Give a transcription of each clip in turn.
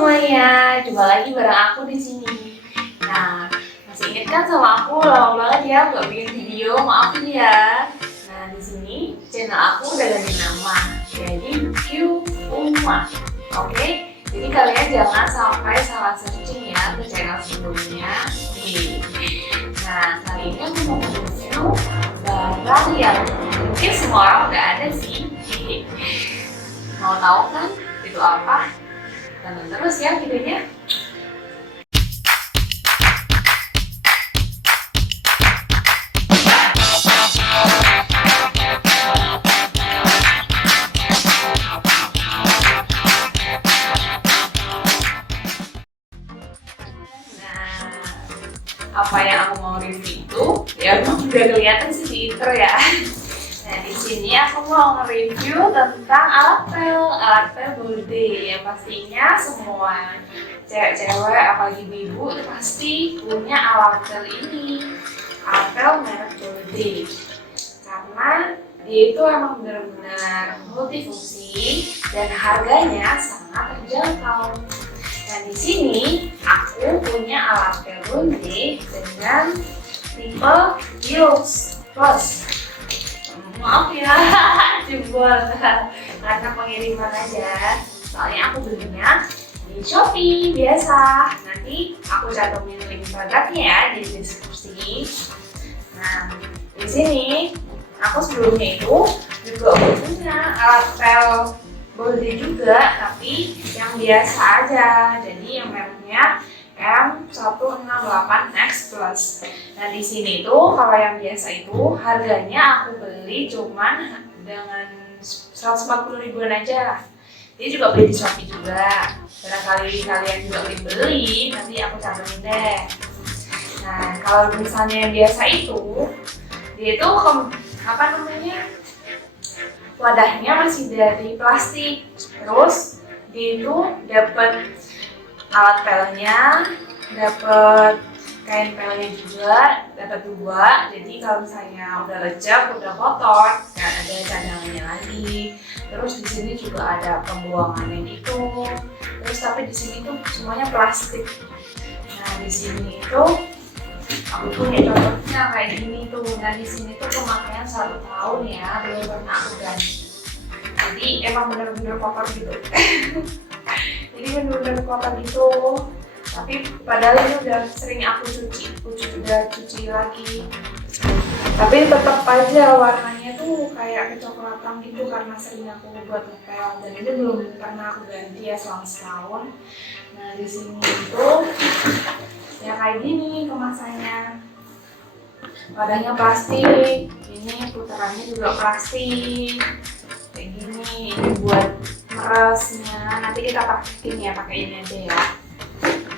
semuanya, jumpa lagi bareng aku di sini. Nah, masih inget kan sama aku? Lama banget ya nggak bikin video, maaf ya. Nah, di sini channel aku udah ganti nama, jadi Q Uma. Oke, jadi kalian jangan sampai salah searching ya ke channel sebelumnya. Nah, kali ini aku mau review barang yang mungkin semua orang udah ada sih. Mau tahu kan itu apa? Tonton terus ya videonya. Apa yang aku mau review itu ya udah kelihatan sih di intro ya. Nah, di sini aku mau nge-review tentang alat pel body yang pastinya semua cewek-cewek apalagi ibu itu pasti punya alat pel ini, alat pel merek body, karena dia itu emang benar-benar multifungsi dan harganya sangat terjangkau. Nah, di sini aku punya alat pel body dengan tipe Deluxe Plus. Maaf ya, jebol karena pengiriman aja. Soalnya aku belinya di Shopee biasa. Nanti aku cantumin link produknya ya di deskripsi. Nah, di sini aku sebelumnya itu juga punya alat pel body juga, tapi yang biasa aja. Jadi yang mereknya M168X Plus. Nah, di sini tuh kalau yang biasa itu harganya aku beli cuman dengan 140 ribuan aja lah. Dia juga beli di Shopee juga. Barangkali kalian juga beli, nanti aku cantumin deh. Nah, kalau misalnya yang biasa itu, dia itu wadahnya masih dari plastik. Terus dia itu dapat alat pelnya, dapat kain pelnya juga, dapat dua. Jadi kalau misalnya udah lecek, udah kotor, kan ada cadangannya lagi. Terus di sini juga ada pembuangannya gitu. Terus tapi di sini tuh semuanya plastik. Nah, di sini tuh aku punya contohnya kayak gini tuh. Nah, di sini tuh pemakaian 1 tahun ya, belum pernah aku ganti. Jadi emang bener-bener kotor gitu. Jadi bener-bener kotor gitu. Tapi padahal ini udah sering aku cuci lagi. Tapi tetap aja warnanya tuh kayak kecoklatan gitu karena sering aku buat ngepel. Dan ini belum pernah aku ganti ya selama setahun. Nah, di sini tuh ya kayak gini kemasannya. Wadahnya plastik, ini putarannya juga plastik. Kayak gini, ini buat meresnya. Nanti kita pakai ini aja ya.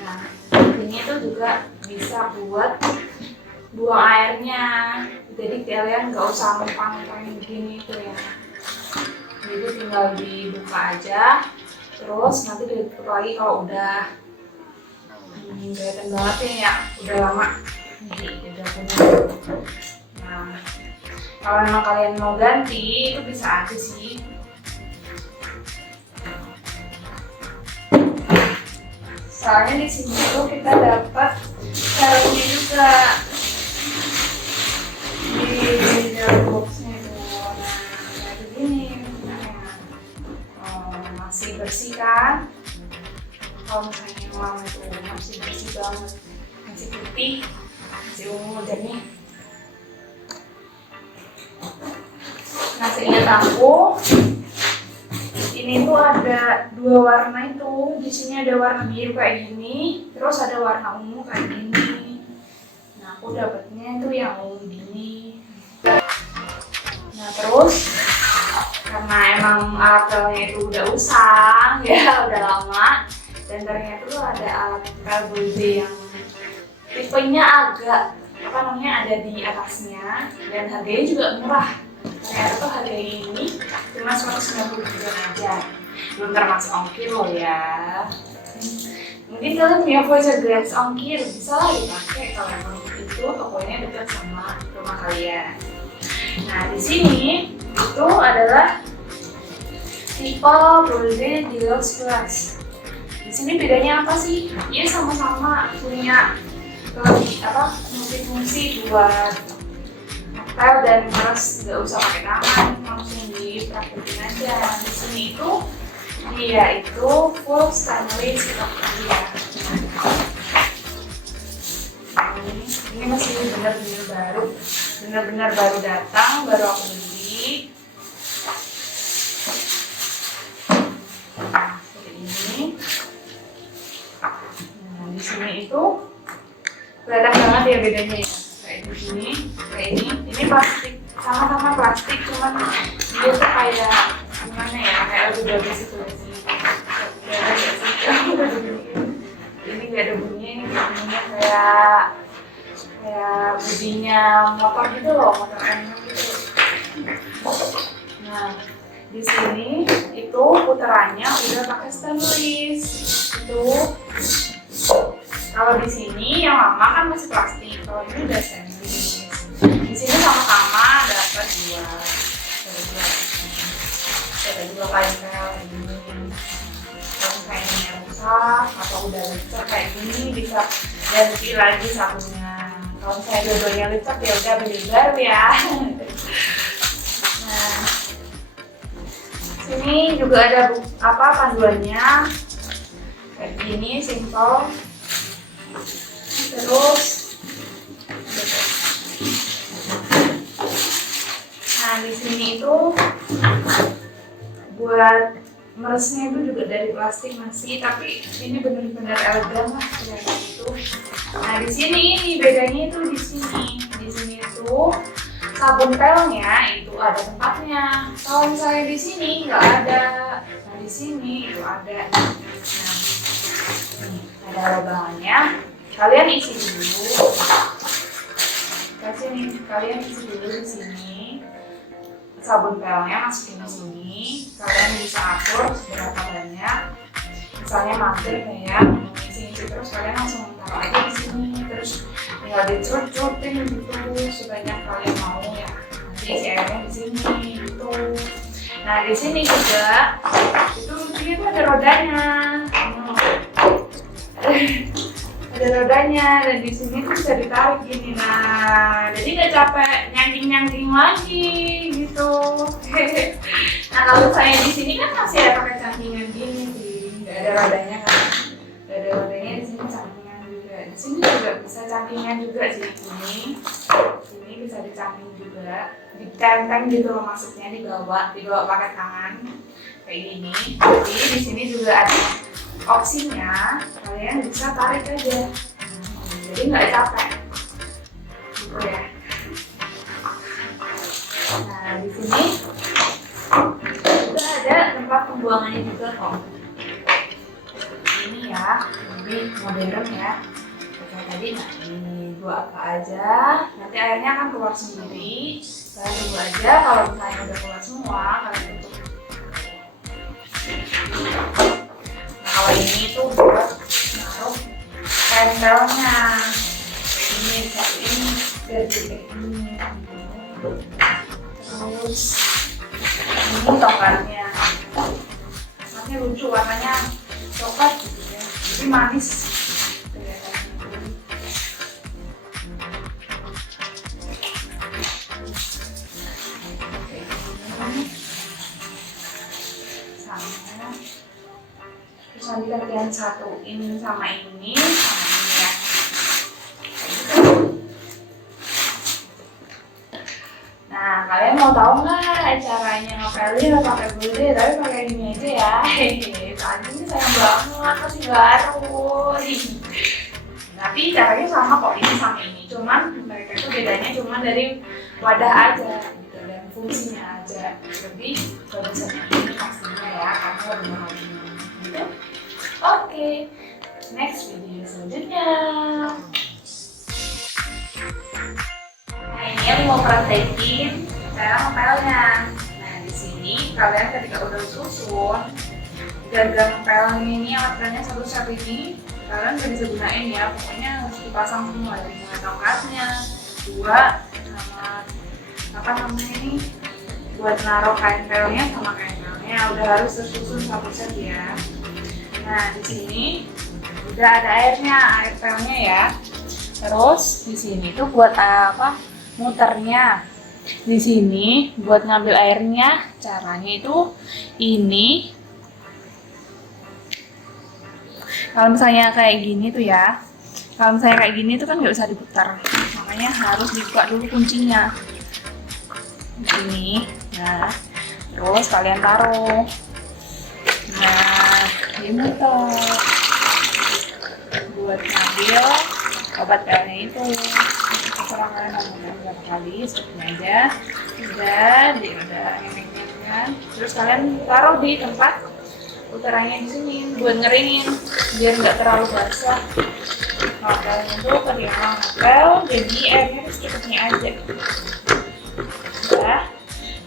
Nah, ini tuh juga bisa buat buang airnya. Jadi kalian nggak usah numpang-numpang gini tuh ya. Jadi tinggal dibuka aja. Terus nanti ditutup lagi kalau udah kelihatan banget ya, udah lama. Udah punya. Nah, kalau memang kalian mau ganti itu bisa aja sih. Soalnya di sini tuh kita dapat caranya juga di dalam boxnya itu. Nah, kayak begini. Masih bersih kan? Kalau misalnya warna itu masih bersih banget, masih putih, masih ungu jernih. Nah, seingat aku ini tuh ada 2 warna itu. Di sini ada warna biru kayak gini, terus ada warna ungu kayak gini. Nah, aku dapetnya itu yang ungu gini. Nah, terus karena emang alat pelnya itu udah usang ya, udah lama, dan ternyata tuh ada alat pel body yang tipenya agak ada di atasnya dan harganya juga murah. Ternyata tuh harga ini cuma 190 ribuan aja, belum termasuk ongkir loh ya. Mungkin kalian punya voucher gratis ongkir, bisa lah dipakai kalau emang itu tokonya dekat sama rumah kalian. Nah, di sini itu adalah tipe Body Deluxe Plus. Di sini bedanya apa sih? Dia sama-sama punya multifungsi buat ngepel dan meres, nggak usah pakai tangan, langsung dipraktekin aja. Di sini itu dia itu full stainless ya. Ini masih benar-benar baru datang, baru aku beli. Seperti ini. Nah, di sini itu kelihatan banget ya bedanya ya. Kayak di sini, kayak ini plastik, sama-sama plastik, cuman dia tuh kayak gimana ya, kayak lebih bagus itu sih. Ini nggak ada bunyinya, ini bunyinya kayak bunyinya motor gitu loh, motor M gitu. Nah, di sini itu putarannya udah pakai stainless. Itu kalau di sini yang lama kan masih plastik, kalau ini udah stainless. Di sini sama-sama dapat dua kain pel ini. Kalau kainnya rusak atau udah lecek kayak gini bisa ganti lagi satunya. Kalau misalnya dua-duanya lecek ya udah beli baru ya. Nah, sini juga ada panduannya kayak gini, simple. Terus, nah di sini itu buat meresnya itu juga dari plastik masih, tapi ini benar-benar elegan lah kayak gitu. Nah di sini ini bedanya itu di sini itu sabun pelnya itu ada tempatnya. Kalau misalnya di sini nggak ada, nah di sini itu ada. Nah, nih, ada lubangannya. Kalian isi dulu. Kalian isi dulu di sini. Sabun pelnya masukin di sini. Kalian bisa atur seberapa banyak. Misalnya mager kayak isi terus kalian langsung taruh aja di sini. Terus tinggal dicut-cutin gitu sebanyak kalian mau ya. Nanti isi airnya di sini gitu. Nah di sini juga itu dia tuh ada rodanya. Ada rodanya dan di sini tuh bisa ditarik gini. Nah jadi nggak capek nyangking lagi gitu. Nah kalau saya di sini kan masih ada pakai cangkingan gini sih, nggak ada rodanya kan, nggak ada rodanya. Di sini cangkingan juga, di sini juga bisa cangkingan juga sih. Sini bisa dicangking juga, ditenteng gitu loh, maksudnya dibawa pakai tangan kayak gini. Jadi di sini juga ada opsinya, kalian bisa tarik aja, jadi nggak capek gitu ya. Nah di sini juga ada tempat pembuangannya juga kok. Ini ya lebih modern ya. Kayak tadi, nah ini dua apa aja, nanti airnya akan keluar sendiri. Kalian tunggu aja, kalau misalnya udah keluar semua kalian tutup. Kalau ini tuh buat naruh kain pelnya kayak ini, satu ini biar jadi kayak ini. Terus ini tongkatnya lucu, warnanya coklat gitu ya, tapi manis. Terus nanti kalian satuin sama ini ya. Nah kalian mau tahu nggak caranya ngepelin atau pakai gulir? Tapi pakai ini aja ya. Soalnya ini sayang banget, masih baru. Tapi caranya sama kok, ini sama ini. Cuman mereka itu bedanya cuma dari wadah aja gitu, dan fungsinya aja. Lebih bagusnya ini pastinya ya, karena lebih mahal gitu. Oke, next video selanjutnya. Nah ini aku mau praktekin cara ngepelnya. Nah di sini kalian ketika udah susun gagang ngepelnya ini, alat pelnya satu ini kalian udah bisa gunain ya. Pokoknya harus dipasang semua, dari mulai tongkatnya, dua sama apa namanya ini buat naruh kain pelnya sama kain pelnya udah harus tersusun satu set ya. Nah, di sini udah ada airnya, air pelnya ya. Terus di sini tuh buat apa? Muternya. Di sini buat ngambil airnya, caranya itu ini. Kalau misalnya kayak gini tuh ya, kalau misalnya kayak gini tuh kan nggak usah diputar, makanya harus dibuka dulu kuncinya. Di sini, nah, terus kalian taruh. Nah, dimuter buat ngambil obat pelnya itu. Terserah kalian mau ngambil berapa kali, seperti aja. Udah enak-enak. Terus kalian taruh di tempat putarannya di sini buat ngeringin biar nggak terlalu basah. Kalau kalian itu keringin ngepel, jadi airnya itu secukupnya aja. Ya,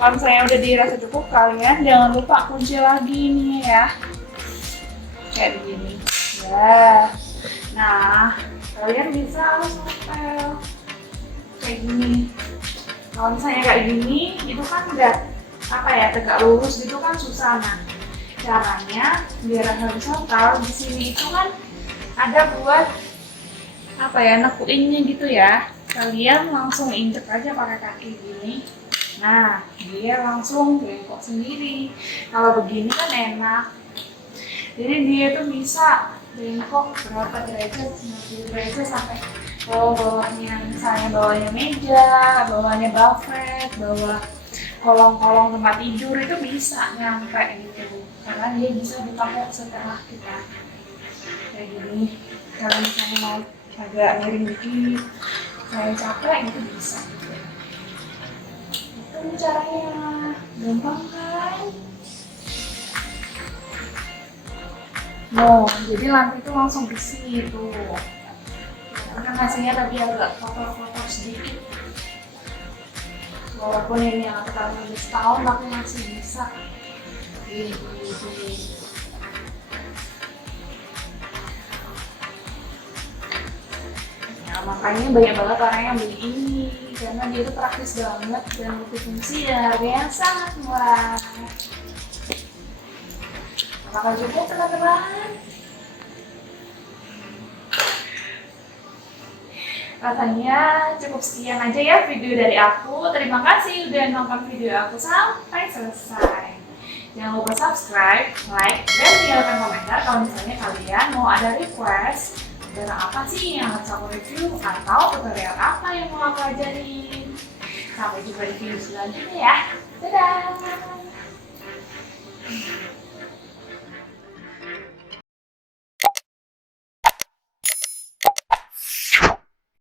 kalau misalnya udah dirasa cukup, kalian jangan lupa kunci lagi nih ya, kayak begini. Ya, nah kalian bisa langsung ngepel kayak gini. Kalau misalnya kayak gini, itu kan udah apa ya, tegak lurus gitu kan susah. Nah, caranya biar horizontal di sini itu kan ada buat apa ya, nekuinnya gitu ya. Kalian langsung injek aja pakai kaki gini. Nah, dia langsung bengkok sendiri. Kalau begini kan enak. Jadi dia tuh bisa bengkok berapa derajat, 90 derajat sampai bawahnya, misalnya bawahnya meja, bawahnya buffet, bawah kolong-kolong tempat tidur itu bisa nyampe gitu. Karena dia bisa dipakai setelah kita kayak gini. Kalau misalnya mau agak miring dikit, saya capek gitu bisa. Itu caranya, gampang kan? No, jadi lantai itu langsung bersih tuh. Karena hasilnya tadi agak kotor-kotor sedikit. Walaupun ini yang terlalu setahun, tapi masih bisa. Nah, makanya banyak banget orang yang beli ini karena dia itu praktis banget dan multifungsi dan harganya sangat murah. Apakah cukup teman-teman? Rasanya cukup sekian aja ya video dari aku. Terima kasih udah nonton video aku sampai selesai. Jangan lupa subscribe, like, dan tinggalkan komentar kalau misalnya kalian mau ada request barang apa sih yang harus aku review atau tutorial apa yang mau aku ajarin. Sampai jumpa di video selanjutnya ya. Dadah!